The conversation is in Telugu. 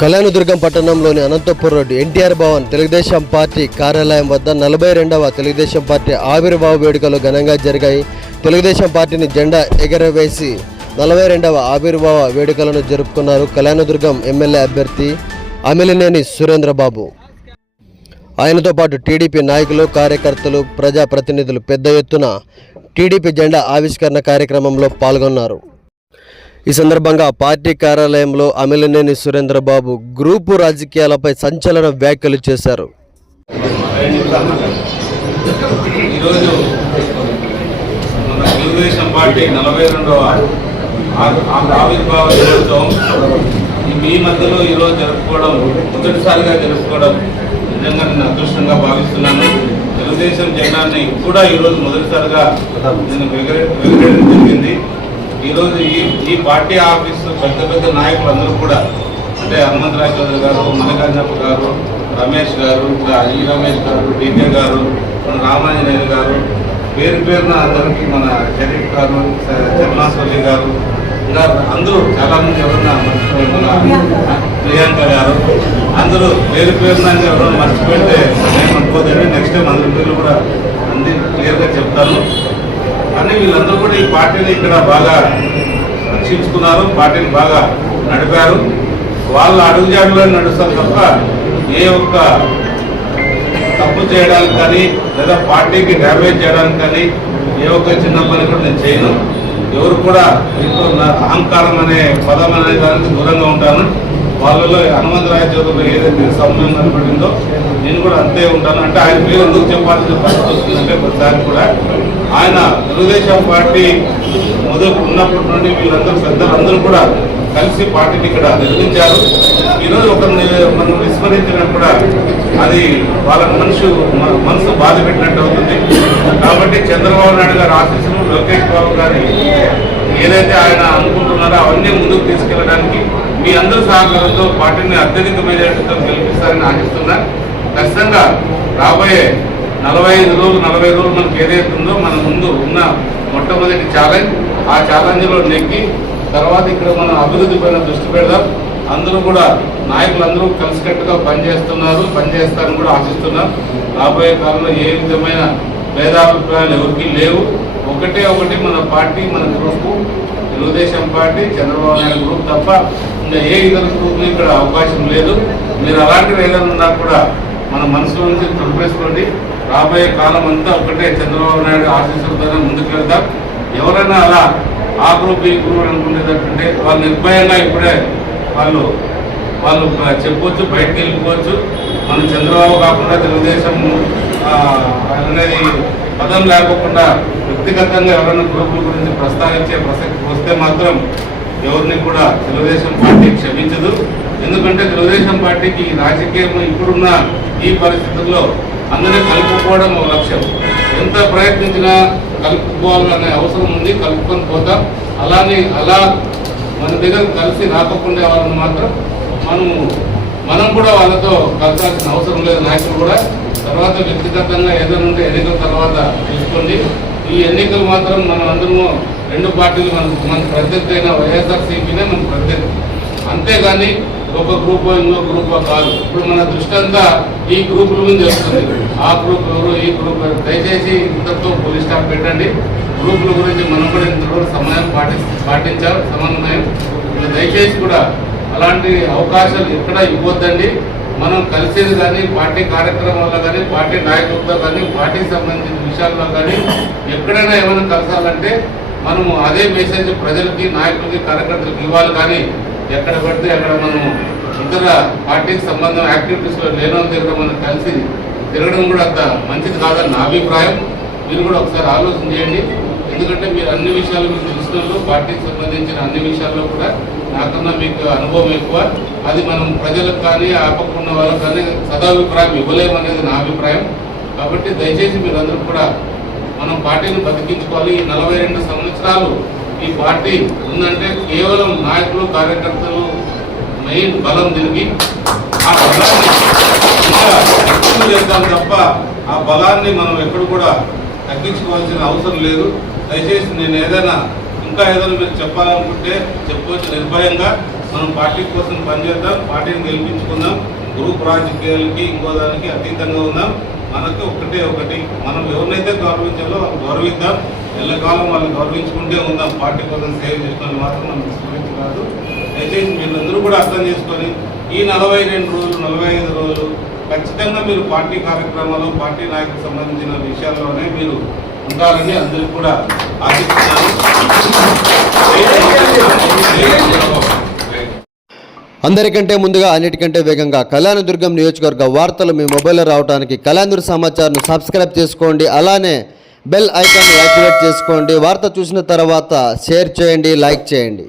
కళ్యాణదుర్గం పట్టణంలోని Anantapuram road NTR Bhavan Telugu Desam party కార్యాలయం వద్ద నలభై రెండవ తెలుగుదేశం పార్టీ ఆవిర్భావ వేడుకలు ఘనంగా జరిగాయి. తెలుగుదేశం పార్టీని జెండా ఎగరవేసి నలభై రెండవ ఆవిర్భావ వేడుకలను జరుపుకున్నారు కళ్యాణదుర్గం ఎమ్మెల్యే అభ్యర్థి అమిలినేని సురేంద్రబాబు. ఆయనతో పాటు టీడీపీ నాయకులు కార్యకర్తలు ప్రజాప్రతినిధులు పెద్ద ఎత్తున టీడీపీ జెండా ఆవిష్కరణ కార్యక్రమంలో పాల్గొన్నారు. ఈ సందర్భంగా పార్టీ కార్యాలయంలో అమిలినేని సురేంద్రబాబు గ్రూపు రాజకీయాలపై సంచలన వ్యాఖ్యలు చేశారు. ఈరోజు మన తెలుగుదేశం పార్టీ నలభై రెండవ ఆవిర్భావ దినోత్సవం. మీ మధ్యలో ఈరోజు జరుపుకోవడం మొదటిసారిగా జరుపుకోవడం నిజంగా నేను అదృష్టంగా భావిస్తున్నాను. తెలుగుదేశం జెండాన్ని కూడా ఈరోజు మొదటిసారిగా నేను ఎగరే- జరిగింది ఈరోజు ఈ ఈ పార్టీ ఆఫీసు పెద్ద పెద్ద నాయకులు అందరూ కూడా అంటే హనుమంతరావు చౌదరి గారు మల్లికార్జునప్ప గారు రమేష్ గారు ఈ రమేష్ గారు డీకే గారు మన రామాంజనేయులు గారు పేరు పేరున అందరికీ మన షరీఫ్ గారు చర్మాస్వల్లి గారు ఇలా అందరూ చాలా మంది ఎవరన్నా మర్చిపోయి మన ప్రియాంక గారు అందరూ పేరు పేరున ఎవరైనా మర్చిపోతే ఏమనుకోదండి నెక్స్ట్ టైం అందరి పేర్లు కూడా అన్ని క్లియర్గా చెప్తాను. కానీ వీళ్ళందరూ కూడా ఈ పార్టీని ఇక్కడ బాగా రక్షించుకున్నారు పార్టీని బాగా నడిపారు. వాళ్ళ అడుగుజాడులో నడుస్తారు తప్ప ఏ ఒక్క తప్పు చేయడానికి కానీ లేదా పార్టీకి డ్యామేజ్ చేయడానికి కానీ ఏ ఒక్క చిన్న పని కూడా నేను చేయను. ఎవరు కూడా ఇంకో నా అహంకారం అనే పదం అనే దానికి దూరంగా ఉంటాను. వాళ్ళలో హనుమంతరాయ చదువులో ఏదైతే సమయం కనపడిందో నేను కూడా అంతే ఉంటాను. అంటే ఆయన పేరు ఎందుకు చెప్పాల్సిన పరిస్థితి వస్తుందంటే ప్రతిసారి కూడా ఆయన తెలుగుదేశం పార్టీ మొదలు ఉన్నప్పటి నుండి వీళ్ళందరూ పెద్దలందరూ కూడా కలిసి పార్టీని ఇక్కడ నిర్మించారు. ఈరోజు ఒకరిని మనం విస్మరించినా కూడా అది వాళ్ళ మనసు మనసు బాధ పెట్టినట్టు అవుతుంది. కాబట్టి చంద్రబాబు నాయుడు గారు ఆశీస్సులు లోకేష్ బాబు గారి ఏదైతే ఆయన అనుకుంటున్నారో అవన్నీ ముందుకు తీసుకెళ్ళడానికి మీ అందరి సహకారంతో పార్టీని అత్యధిక మెజార్టీతో గెలిపిస్తారని ఆశిస్తున్నా. ఖచ్చితంగా రాబోయే నలభై ఐదు రోజులు నలభై రోజులు మనకి ఏదైతే ఉందో మన ముందు ఉన్న మొట్టమొదటి ఛాలెంజ్ ఆ ఛాలెంజ్లో నెక్కి తర్వాత ఇక్కడ మనం అభివృద్ధి పైన దృష్టి పెడదాం. అందరూ కూడా నాయకులందరూ కలిసికట్టుగా పనిచేస్తున్నారు పనిచేస్తారని కూడా ఆశిస్తున్నాం. రాబోయే కాలంలో ఏ విధమైన భేదాభిప్రాయాలు ఎవరికి లేవు. ఒకటే ఒకటి మన పార్టీ మన group party Chandrababu Naidu group తప్ప ఇంకా ఏ ఇతర గ్రూప్ ఇక్కడ అవకాశం లేదు. మీరు అలాంటివి ఏదైనా ఉన్నా కూడా మన మనసులో నుంచి తొలిపేసుకోండి. రాబోయే కాలం అంతా ఒకటే చంద్రబాబు నాయుడు ఆశీస్సులతోనే ముందుకు వెళ్తాం. ఎవరైనా అలా ఆ గ్రూప్ ఈ గ్రూప్ అనుకునేటట్టుంటే వాళ్ళు నిర్భయంగా ఇప్పుడే వాళ్ళు వాళ్ళు చెప్పొచ్చు బయటకు వెళ్ళిపోవచ్చు. మన చంద్రబాబు కాకుండా తెలుగుదేశం అనేది పదం లేకోకుండా వ్యక్తిగతంగా ఎవరైనా గ్రూపుల గురించి ప్రస్తావించే ప్రసక్తి వస్తే మాత్రం ఎవరిని కూడా తెలుగుదేశం పార్టీ క్షమించదు. ఎందుకంటే తెలుగుదేశం పార్టీకి ఈ రాజకీయం ఇప్పుడున్న ఈ పరిస్థితుల్లో అందరినీ కలుపుకోవడం ఒక లక్ష్యం. ఎంత ప్రయత్నించినా కలుపుకోవాలనే అవసరం ఉంది కలుపుకొని పోతాం. అలానే అలా మన దగ్గర కలిసి రాకపోకుండా వాళ్ళని మాత్రం మనము మనం కూడా వాళ్ళతో కలసాల్సిన అవసరం లేదు నాయకులు కూడా. తర్వాత వ్యక్తిగతంగా ఏదైనా ఉంటే ఎన్నికల తర్వాత తీసుకోండి. ఈ ఎన్నికలు మాత్రం మనం అందరము రెండు పార్టీలు మన మన ప్రత్యర్థి అయిన వైఎస్ఆర్సీపీనే మన ప్రత్యర్థి. అంతేగాని ఒక గ్రూప్ ఇంకో గ్రూప్ కాదు. ఇప్పుడు మన దృష్టి అంతా ఈ గ్రూపుల మీద వస్తుంది ఆ గ్రూప్ ఎవరు ఈ గ్రూప్ దయచేసి ఇంతతో పోలీస్ స్టాప్ పెట్టండి. గ్రూపుల గురించి మనం కూడా ఇంత కూడా సమయం పాటి పాటించాలి. సమన్వయం. దయచేసి కూడా అలాంటి అవకాశాలు ఎక్కడ ఇవ్వద్దండి. మనం కలిసేది కానీ పార్టీ కార్యక్రమాల్లో కానీ పార్టీ నాయకులతో కానీ పార్టీకి సంబంధించిన విషయాల్లో కానీ ఎక్కడైనా ఏమైనా కలసాలంటే మనము అదే మెసేజ్ ప్రజలకి నాయకులకి కార్యకర్తలకు ఇవ్వాలి కానీ ఎక్కడ పడితే అక్కడ మనము ఇతర పార్టీకి సంబంధం యాక్టివిటీస్లో లేనో దగ్గర మనం కలిసి తిరగడం కూడా అంత మంచిది కాదని నా అభిప్రాయం. మీరు కూడా ఒకసారి ఆలోచన చేయండి. ఎందుకంటే మీరు అన్ని విషయాలు మీకు తెలిసిన పార్టీకి సంబంధించిన అన్ని విషయాల్లో కూడా నాకన్నా మీకు అనుభవం ఎక్కువ. అది మనం ప్రజలకు కానీ ఆపకున్న వాళ్ళకి కానీ సదాభిప్రాయం ఇవ్వలేమనేది నా అభిప్రాయం. కాబట్టి దయచేసి మీరందరూ కూడా మనం పార్టీని బతికించుకోవాలి. ఈ నలభై రెండు సంవత్సరాలు ఈ పార్టీ ఉందంటే కేవలం నాయకులు కార్యకర్తలు మెయిన్ బలం తిరిగి ఆ బలాన్ని ఇంకా చేద్దాం తప్ప ఆ బలాన్ని మనం ఎక్కడ కూడా తగ్గించుకోవాల్సిన అవసరం లేదు. దయచేసి నేను ఏదైనా ఇంకా ఏదైనా మీరు చెప్పాలనుకుంటే చెప్పవచ్చు. నిర్భయంగా మనం పార్టీ కోసం పనిచేద్దాం పార్టీని గెలిపించుకుందాం గ్రూప్ రాజకీయాలకి ఇంకో దానికి అతీతంగా ఉందాం. మనకు ఒకటే ఒకటి. మనం ఎవరినైతే గౌరవించాలో వాళ్ళు గౌరవిద్దాం. ఎల్లకాలం వాళ్ళని గౌరవించుకుంటే ఉందాం. పార్టీ కోసం సేవ చేసిన మాత్రం మనం విస్మరించి కాదు. దయచేసి మీరందరూ కూడా అర్థం చేసుకొని ఈ నలభై రెండు రోజులు నలభై ఐదు రోజులు ఖచ్చితంగా మీరు పార్టీ కార్యక్రమాలు పార్టీ నాయకులకు సంబంధించిన విషయాల్లోనే మీరు ఉంటారని అందరికీ కూడా ఆశిస్తున్నాను. అందరికంటే ముందుగా అన్నిటికంటే వేగంగా కళ్యాణదుర్గం నియోజకవర్గ వార్తలు మీ మొబైల్లో రావడానికి కళ్యాణదుర్గ సమాచారం సబ్స్క్రైబ్ చేసుకోండి. అలానే బెల్ ఐకాన్ యాక్టివేట్ చేసుకోండి. వార్త చూసిన తర్వాత షేర్ చేయండి లైక్ చేయండి.